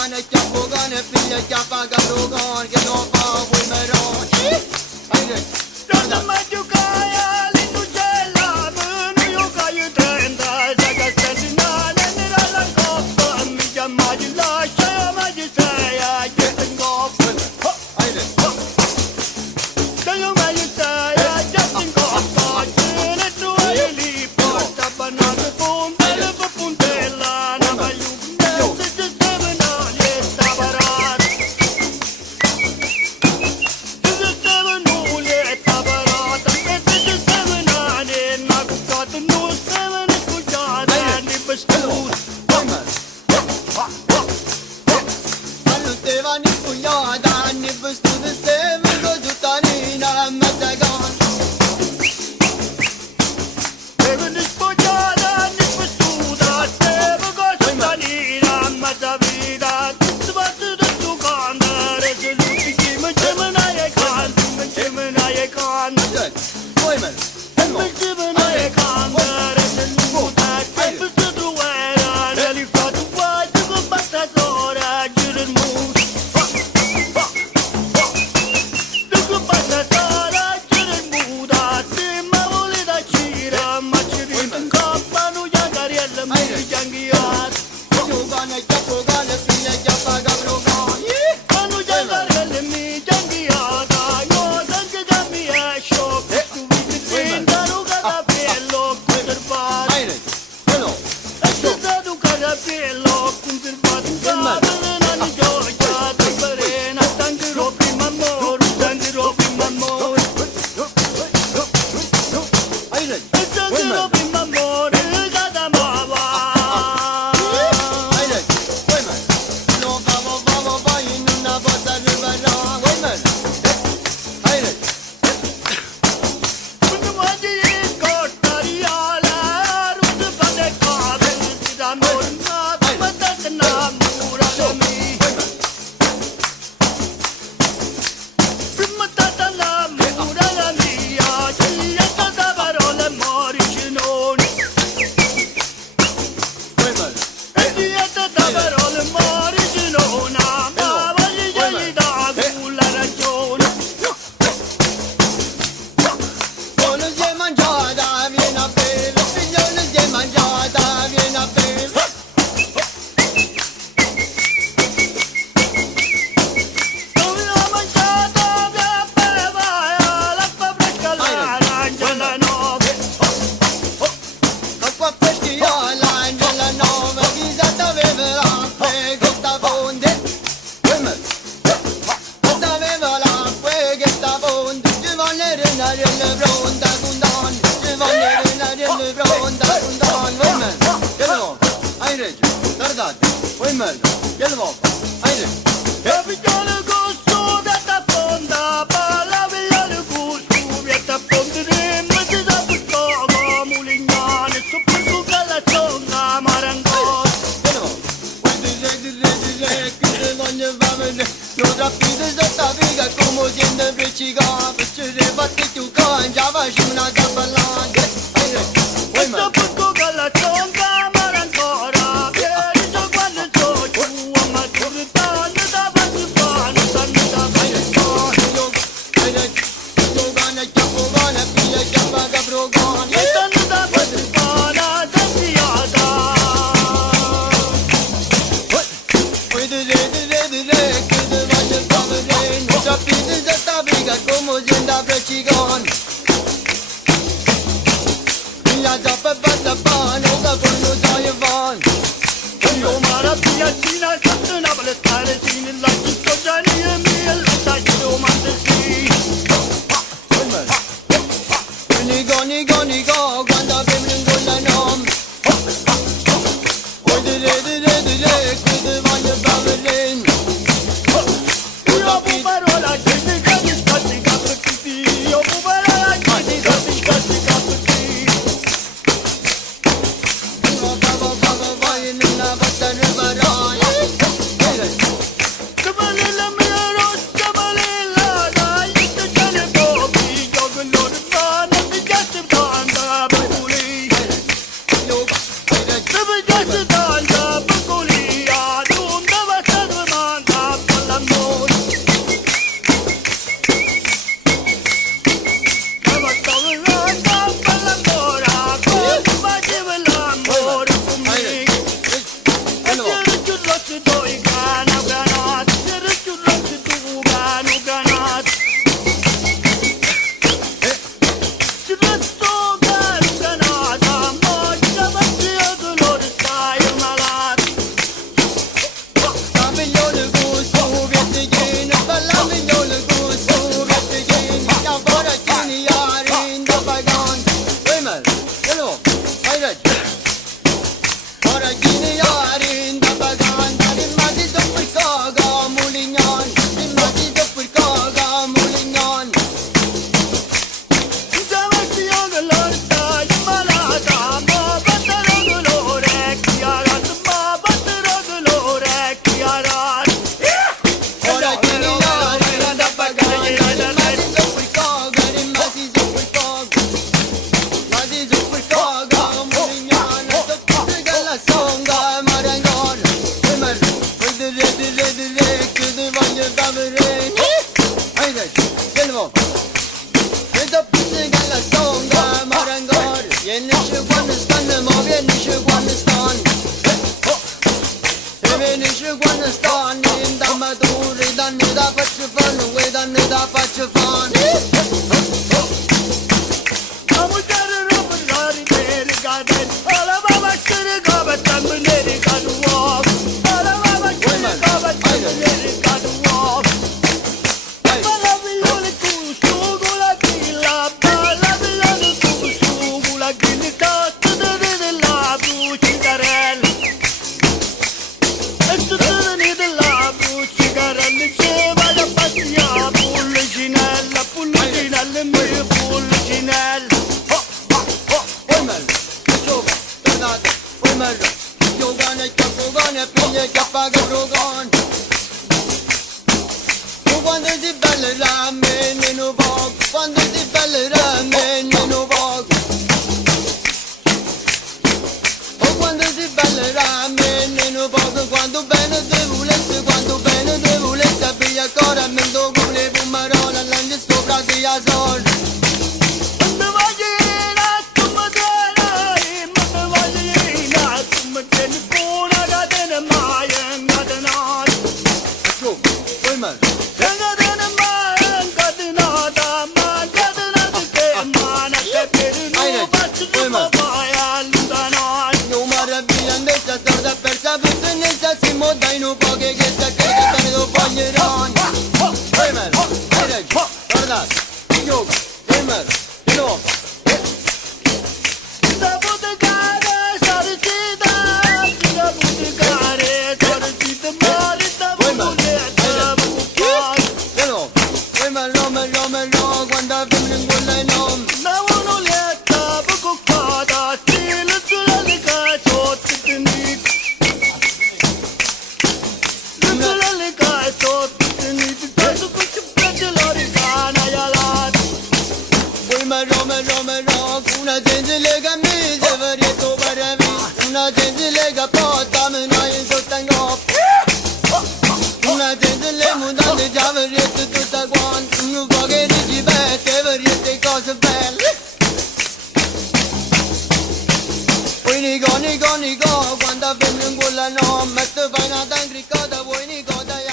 gane chiappo gane figlia chiappa cabrogon che non fa fumerò. Haydi. Dona Majucaya, Linucella, Munucaya, Trenda, Zagastina, Nera, Copa, Mija Majula, Shaya Majusaya, getting off. Haydi. Tayo Majusaya, getting off. Chile to a leap, Tabanana, Boom, Beleva Puntella, Navayu, this is Devana, yes, Tabarat. This is Devanu, yes, Tabarat. This is Devana, Nakukat, no seven, Kujana, Nibastur. Allo Stevani pugnata, ne vestite steve, go giutanina, mezzagon. Seven is Kujana, Nibastuda, Seven Gosanina, Mazavida, Tzvatu, the Tukanda, Resoluti, Gemini, Khan, Gemini, Khan. Good. Women. Gemini, Khan, Resoluta, Tempest to the Wera, Nelly Fatu, White, the Batasora, Judan Moon. The Batasora, Judan Muda, Timavoli, the Chira, Machirin, Kapanu, Yagariel, Jangiat, You gonna chiappo gane figlia chiappa cabrogon. Manu Jangarel, Jangiata, no, Dangamia, Shop, to be the Daruga, Bello, Kuderbar. Haydi. Hello. Estado carapelo, conservado, nani Georgia, Tabarena, Tangiro Primamor, Tangiro Primamor, Haydi. Tangiro Primamor, Gadamava. Haydi. Women. No vamos vai in una botta di barra. Women. Haydi. Quando vai cortariala, rude fate cave, da morna, patatna, muralami. Primatata muralami, ci da parole moricinoni. Women. E dieta da parole moricinona, ma voglio da la ragione. Non si è mangiata, vieni a bere. Figlio non si è mangiata, vieni a bere. Dove l'ho mangiata, mia beva, l'acqua fresca, l'arancia, nove. Acqua fresca, l'angela nova, chissà dove l'acqua, questa fonte. Women. Questa aveva l'acqua, questa fonte. Ci voglio renare le fronte, condan. Ci voglio renare le fronte, condan. Women. Che devo? Hai regge. Guardate. Women. Che devo? Hai regge. E figliolo gusto, vieta fonda, palla figliolo gusto, vieta fonda, rimane da buscogo, mulignane, super cuca la zonga, marangos. Che devo? Che voglio fare. Lo trapite sotto figa come siete freccica. Perché fatti tu con già faccio una cappellante. Hai regge. Questo Women. buscogo la zonga, marancora, vieni so quando so giù, a maturità, ne da basufano, stanno da basufano. Io gane chiappo gane figlia chiappa cabrogon. Stanno da basufano, zanziata. Poi di re, che te voglio fare. Non sapete se sta figa come siete freccica. Figlia zappa fatta pane, che con lo sai fan. Io mara piacina, tanto una balestare, sin la giusto gianni e mia, la io mandesi. Nico, quando bevi con la nom. Poi di re, che te voglio fare. Io bu parola, gente che scatti capriti, io bu parola, gente che scatti capriti. Vai in una botta di barra. Sabalella mia rossa, sabalella, dai, sto già pochi, io che loro fanno, mi piace tanta, bambuli. Dove già si tanta, bambuli, non deve essere da faccio fan, we da ne da faccio fan. Io gane capo gane piglie cappaga drogon. Tu quando ti ballerà me neno bog, quando ti ballerà me neno bog. Oh quando ti ballerà me neno bog, quando bene te volesse piglia ancora me do gule bumarola l'ange sopra di azor. Simo dai no poche che sta che te lo bagneron. Primer, direct, tornat, yoga, primer, no. Da butare sarcida, da butare sarcida marita buleta bucai. No, primer no, quando abbiamo quella no. Na uno letta poco cada, stile sulla liga sottini. Una gente lega mi deveria trovare una gente lega porta me noi sostengo una gente le mutande già verrete tutta quanta un po' che ci mette verrete cose belle poi nico quando avviene in quella no mette fai una tangricata vuoi nico dai